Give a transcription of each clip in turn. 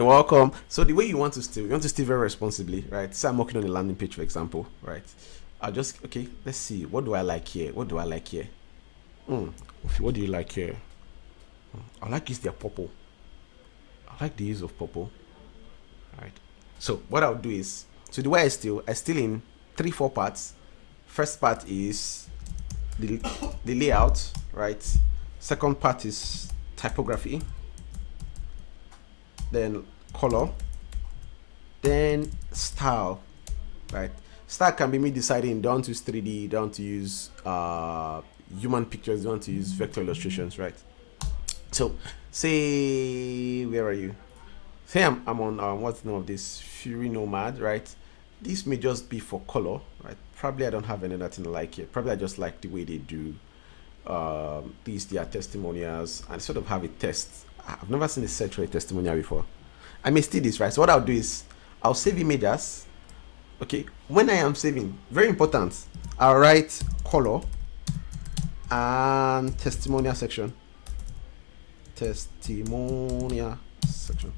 You're welcome. So the way you want to steal very responsibly, right? Say I'm working on a landing page, for example, right? I'll just okay. Let's see. What do I like here? What do I like here? Hmm. What do you like here? I like use their purple. I like the use of purple. Right. So what I'll do is, so the way I steal in three, four parts. First part is the, the layout, right? Second part is typography, then color, then style, right? Style can be me deciding don't use 3D, don't use human pictures, don't use vector illustrations, right? So say where are you? Say I'm on what's the name of this Fury Nomad, right? This may just be for color, right? Probably I don't have any other thing I like it. Probably I just like the way they do these their testimonials and sort of have a test. I've never seen a search for a testimonial before. I may steal this, right? So what I'll do is I'll save images. Okay, when I am saving, very important, I'll write color and testimonial section. Testimonial section.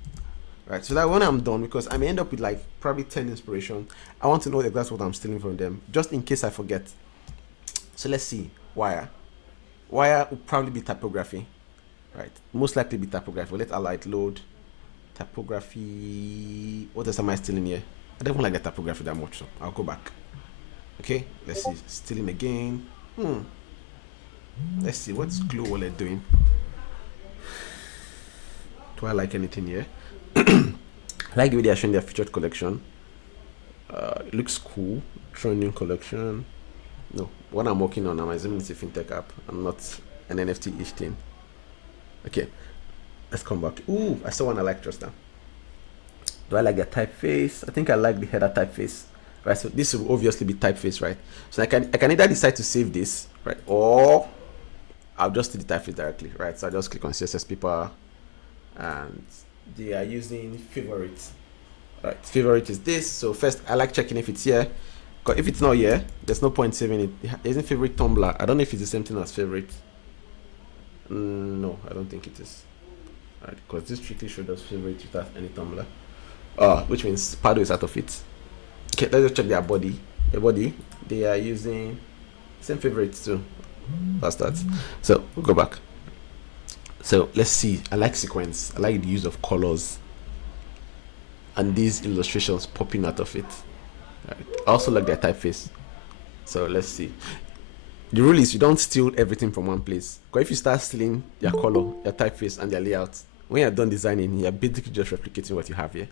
Right, so that when I'm done, because I may end up with like probably 10 inspiration, I want to know exactly what I'm stealing from them, just in case I forget. So let's see. Wire will probably be typography, right? Most likely be typography. Let Alight load typography. What else am I stealing here? I don't like the typography that much, so I'll go back. Okay, let's see. Stealing again. Let's see what's Glue Wallet doing. Do I like anything here? I like the way they are showing their featured collection. It looks cool. Trending collection. No, what I'm working on, I'm assuming it's a fintech app. I'm not an NFT-ish thing. Okay, let's come back. Ooh, I saw one I like just now. Do I like the typeface? I think I like the header typeface. Right, so this will obviously be typeface, right? So I can either decide to save this, right, or I'll just do the typeface directly, right? So I just click on CSS paper, and they are using favorites. Right, favorite is this. So first I like checking if it's here, because if it's not here, there's no point saving it. There isn't favorite Tumblr. I don't know if it's the same thing as favorite. No, I don't think it is. Right, because this strictly shows us favorite without any Tumblr. Which means Pado is out of it. Okay, let's just check their body. Their body, they are using same favorites too. That's that. So we'll go back. So let's see. I like sequence. I like the use of colors and these illustrations popping out of it. Right. I also like their typeface. So let's see. The rule is you don't steal everything from one place. Because if you start stealing their color, their typeface, and their layout, when you're done designing, you're basically just replicating what you have here.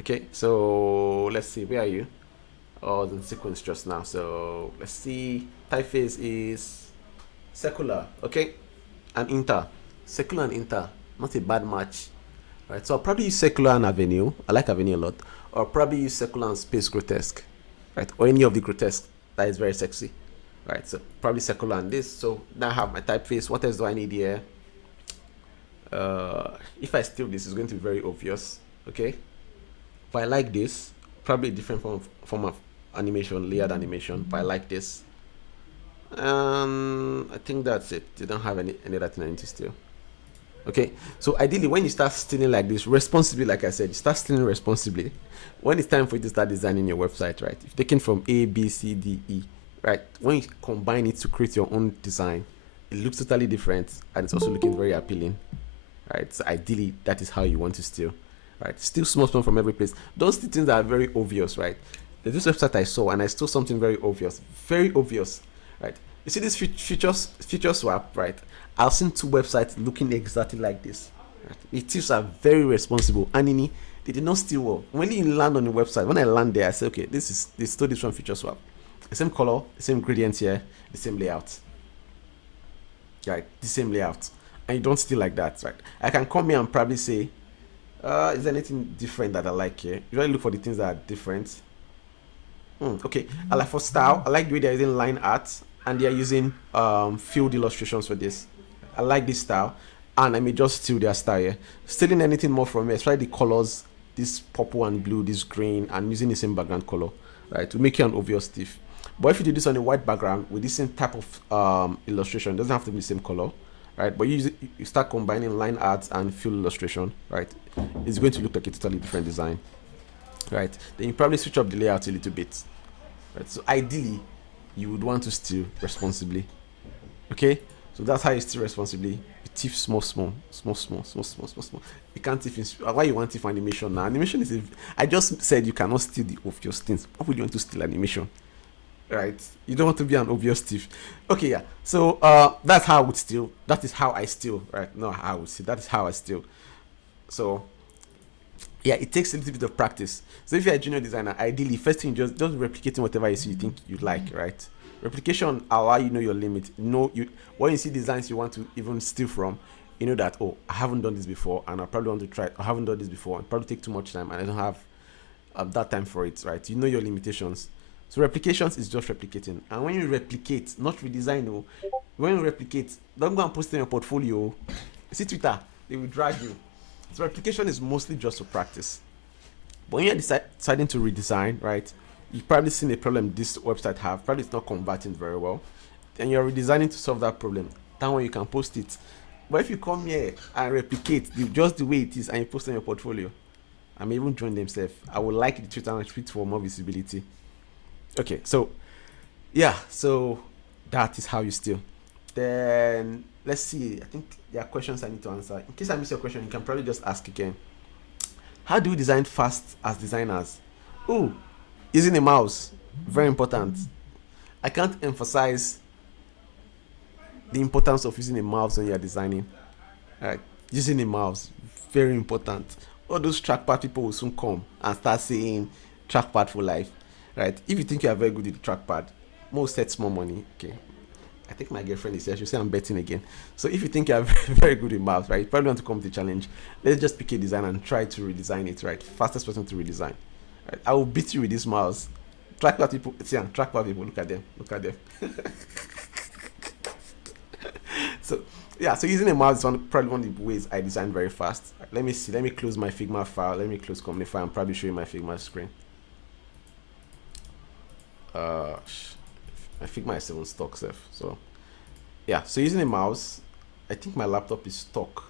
Okay, so let's see. Where are you? Oh, the sequence just now. So let's see. Typeface is secular. Okay, and inter. Secular and inter. Not a bad match. Right, so I'll probably use secular and avenue. I like avenue a lot. Or probably use secular and space grotesque. Right, or any of the grotesque that is very sexy. Right, so probably secular and this. So now I have my typeface. What else do I need here? If I steal this, it's going to be very obvious. Okay, if I like this, probably a different form of animation, layered animation. But I like this. I think that's it. They don't have any other thing I need to steal. Okay, so ideally when you start stealing like this responsibly, like I said, you start stealing responsibly when it's time for you to start designing your website, right? If you're taking from A, B, C, D, E, right, when you combine it to create your own design, it looks totally different and it's also looking very appealing, right? So ideally that is how you want to steal, right? Steal small from every place. Don't steal things that are very obvious, right? There's this website I saw and I stole something very obvious, right? You see this feature swap, right? I've seen two websites looking exactly like this. Right? The thieves are very responsible. Anini, they did not steal well. When you land on the website, when I land there, I say, okay, they stole this from feature swap. The same color, the same ingredients here, the same layout. Right, the same layout. And you don't steal like that, right? I can come here and probably say, is there anything different that I like here? Usually look for the things that are different. Okay, I like for style, I like the way they're using line art and they're using field illustrations for this. I like this style and I may just steal their style here. Stealing anything more from me, especially the colors, this purple and blue, this green, and using the same background color, right, to make you an obvious thief. But if you do this on a white background with this same type of illustration, it doesn't have to be the same color, right? But you start combining line art and field illustration, right? It's going to look like a totally different design, right? Then you probably switch up the layout a little bit, right? So ideally, you would want to steal responsibly, okay? So that's how you steal responsibly. You thief small, small, small, small, small, small, small, small. You can't thief. Why you want thief animation now? Animation is. I just said you cannot steal the obvious things. Why would you want to steal animation? Right? You don't want to be an obvious thief. Okay, yeah. So that's how I would steal. That is how I steal. Right? No, how I would say that is how I steal. So yeah, it takes a little bit of practice. So if you're a junior designer, ideally, first thing just replicating whatever you see you think you like, right? Replication allow you know your limit. Know you when you see designs you want to even steal from, you know that I haven't done this before and I probably want to try it. I haven't done this before and probably take too much time and I don't have that time for it, right? You know your limitations. So replications is just replicating. And when you replicate, not redesign, when you replicate, don't go and post in your portfolio. See Twitter, they will drag you. So replication is mostly just for practice. But when you're deciding to redesign, right, you've probably seen a problem this website have. Probably it's not converting very well. And you're redesigning to solve that problem. That one you can post it. But if you come here and replicate just the way it is and you post on your portfolio, I may even join themselves. I would like the Twitter and tweet for more visibility. Okay, so yeah, so that is how you steal. Then let's see. I think there are questions I need to answer. In case I miss your question, you can probably just ask again. How do we design fast as designers? Oh, using a mouse, very important. I can't emphasize the importance of using a mouse when you are designing. Using a mouse, very important. All those trackpad people will soon come and start saying trackpad for life, right? If you think you are very good with the trackpad, most set small money. Okay, I think my girlfriend is here. She'll say I'm betting again. So if you think you're very good with mouse, right, you probably want to come to the challenge. Let's just pick a design and try to redesign it, right? Fastest person to redesign. Right? I will beat you with this mouse. Trackpad people, trackpad people, look at them. So yeah, so using a mouse is probably one of the ways I design very fast. Let me see. Let me close my Figma file. Let me close company file. I'm probably showing my Figma screen. My Figma is still in stock, so yeah. So using a mouse, I think my laptop is stuck.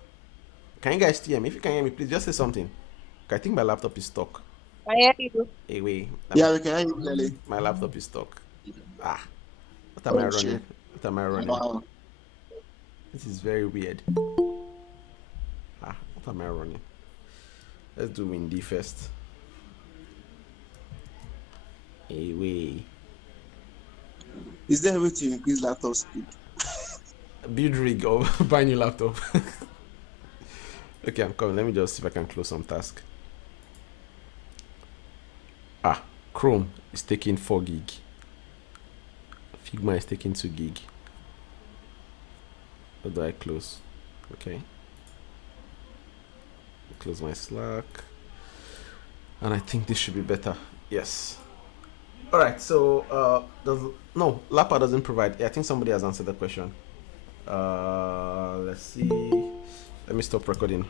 Can you guys still hear me? If you can hear me, please just say something. I think my laptop is stuck. I hear you. Hey, wait. Yeah, we can hear you clearly. My laptop is stuck. What am I Oh, running? shit. What am I running? Wow. This is very weird. What am I running? Let's do Windy first. Hey, wait. Is there a way to increase laptop speed? Build rig or buy new laptop. Okay, I'm coming. Let me just see if I can close some task. Chrome is taking 4 gig. Figma is taking 2 gig. What do I close? Okay. Close my Slack. And I think this should be better. Yes. Alright, so no, Lapa doesn't provide. I think somebody has answered the question. Let's see. Let me stop recording.